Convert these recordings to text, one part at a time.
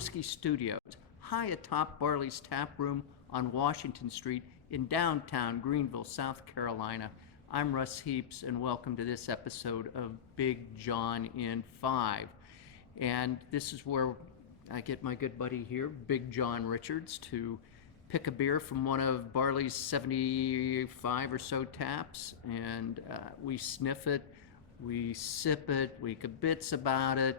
Whiskey Studios, high atop Barley's Tap Room on Washington Street in downtown Greenville, South Carolina. I'm Russ Heaps, and welcome to this episode of Big Jon in 5. And this is where I get my good buddy here, Big Jon Richards, to pick a beer from one of Barley's 75 or so taps, and we sniff it, we sip it, we kibitz about it,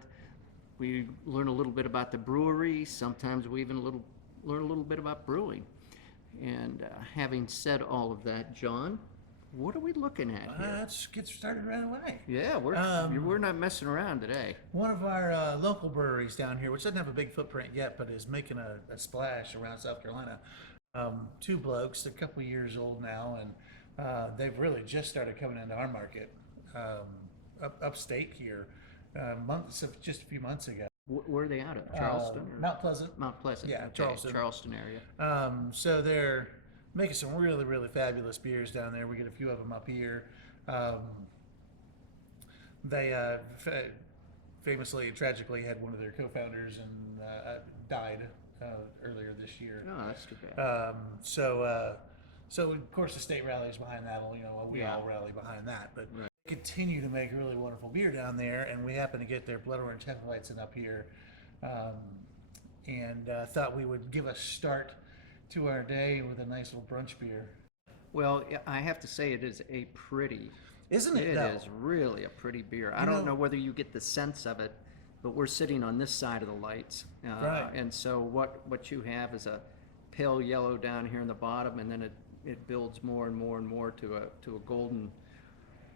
we learn a little bit about the brewery, sometimes we even learn a little bit about brewing. And having said all of that, Jon, what are we looking at here? Let's get started right away. Yeah, we're not messing around today. One of our local breweries down here, which doesn't have a big footprint yet, but is making a splash around South Carolina. Two Blokes, they're a couple years old now, and they've really just started coming into our market upstate here, just a few months ago. Where are they out of? Charleston? Or? Mount Pleasant. Mount Pleasant. Yeah, okay. Charleston area. So they're making some really, really fabulous beers down there. We get a few of them up here. They famously and tragically had one of their co-founders and died earlier this year. Oh, that's too bad. So of course the state rallies behind that. We all rally behind that, but right. They continue to make really wonderful beer down there, and we happen to get their Blood Orange Hefeweizen up here, and thought we would give a start to our day with a nice little brunch beer. Well, I have to say it is a pretty. Isn't it? It though? is really a pretty beer. I don't know whether you get the sense of it, but we're sitting on this side of the lights, right. And so what you have is a pale yellow down here in the bottom, and then it builds more and more and more to a golden,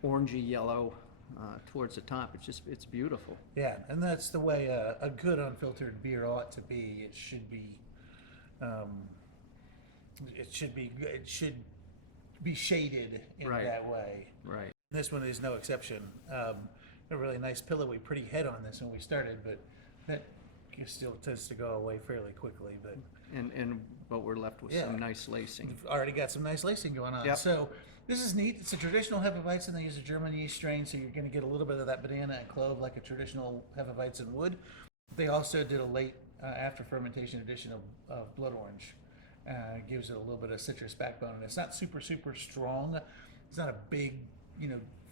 orangey yellow towards the top. It's beautiful. Yeah, and that's the way a good unfiltered beer ought to be. It should be. It should be shaded in right. that way. Right. This one is no exception. A really nice pillowy, pretty head on this when we started, but that still tends to go away fairly quickly. But but we're left with some nice lacing. We've already got some nice lacing going on. Yep. So this is neat. It's a traditional Hefeweizen. They use a German yeast strain, so you're going to get a little bit of that banana and clove like a traditional Hefeweizen would. They also did a late after fermentation addition of blood orange. Gives it a little bit of citrus backbone, and it's not super strong. It's not a big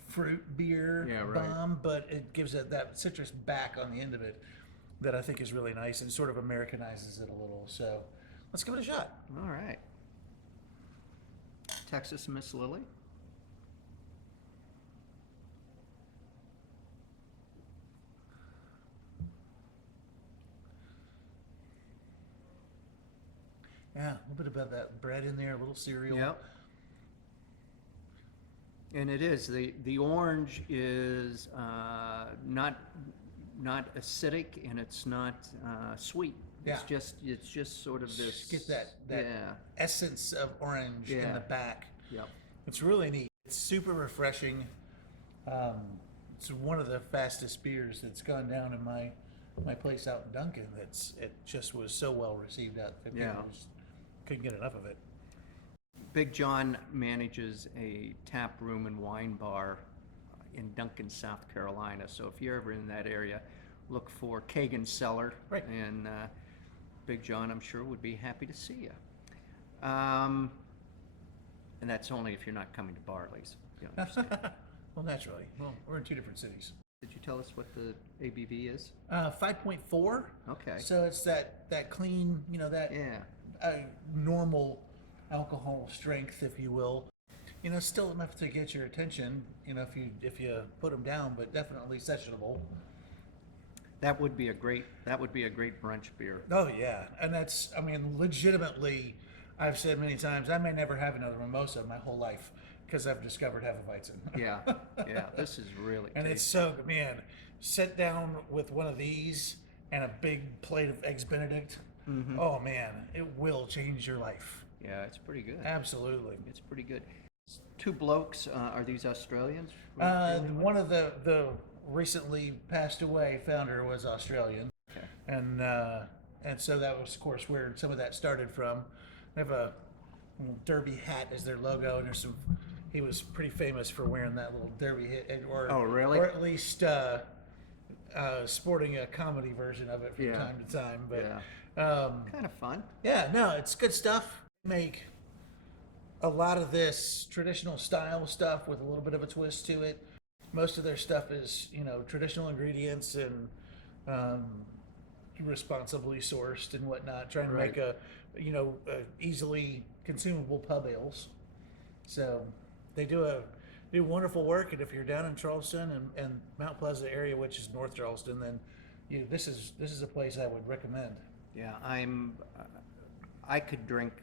fruit beer bomb, but it gives it that citrus back on the end of it that I think is really nice and sort of Americanizes it a little. So let's give it a shot. All right. Texas Miss Lily. Yeah, a little bit about that bread in there, a little cereal. Yep. And it is the orange is not acidic, and it's not sweet. Yeah. It's just sort of this. Get that essence of orange in the back. Yep. It's really neat. It's super refreshing. It's one of the fastest beers that's gone down in my place out in Duncan. It just was so well received out there. Yeah. Couldn't get enough of it. Big Jon manages a tap room and wine bar in Duncan, South Carolina. So if you're ever in that area, look for Kagan Cellar. Right. And Big Jon, I'm sure, would be happy to see you. And that's only if you're not coming to Barley's. You understand. Well, naturally. Well, we're in two different cities. Did you tell us what the ABV is? 5.4. Okay. So it's that clean, normal alcohol strength, if you will. Still enough to get your attention. If you put them down, but definitely sessionable. That would be a great brunch beer. Oh yeah, and that's legitimately. I've said many times I may never have another mimosa my whole life because I've discovered Hefeweizen. Yeah. This is really. And tasty. it's so man. Sit down with one of these and a big plate of eggs Benedict. Mm-hmm. Oh man, it will change your life. Yeah, it's pretty good. Absolutely, it's pretty good. Two Blokes. Are these Australians? One of the recently passed away founder was Australian, okay. And so that was of course where some of that started from. They have a derby hat as their logo, and he was pretty famous for wearing that little derby hat, or oh really? Or at least sporting a comedy version of it from Yeah. time to time. But Kind of fun. yeah, no, it's good stuff. Make a lot of this traditional style stuff with a little bit of a twist to it. Most of their stuff is, traditional ingredients and responsibly sourced and whatnot, trying to make a easily consumable pub ales. So they do wonderful work. And if you're down in Charleston and Mount Pleasant area, which is North Charleston, then this is a place I would recommend. Yeah, I could drink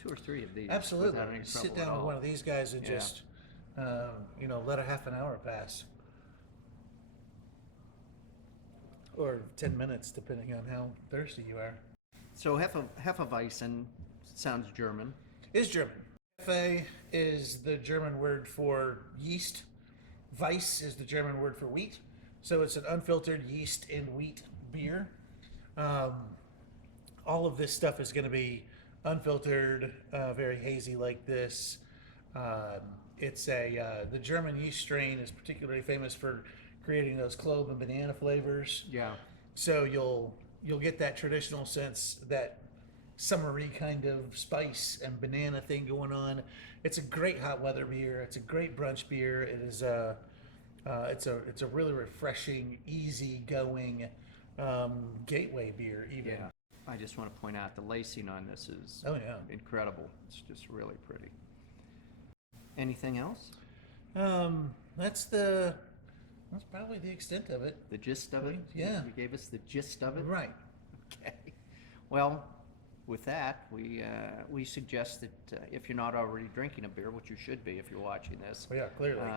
2 or 3 of these. Absolutely. Without any Sit trouble down at with all. one of these guys and Yeah. just, let a half an hour pass. Or 10 minutes, depending on how thirsty you are. So Hefeweizen sounds German. Is German. Hefe is the German word for yeast. Weiss is the German word for wheat. So it's an unfiltered yeast and wheat beer. All of this stuff is going to be unfiltered, very hazy like this. The German yeast strain is particularly famous for creating those clove and banana flavors. Yeah. So you'll get that traditional sense, that summery kind of spice and banana thing going on. It's a great hot weather beer. It's a great brunch beer. It is it's a really refreshing, easy going gateway beer even. Yeah. I just want to point out the lacing on this is incredible. It's just really pretty. Anything else? That's probably the extent of it. The gist of it? Yeah. You gave us the gist of it? Right. Okay. Well, with that, we suggest that if you're not already drinking a beer, which you should be if you're watching this, Well, yeah, clearly.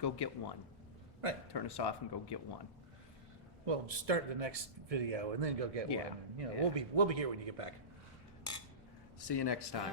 go get one. Right. Turn us off and go get one. Well, start the next video and then go get Yeah, one. And, yeah. we'll be here when you get back. See you next time.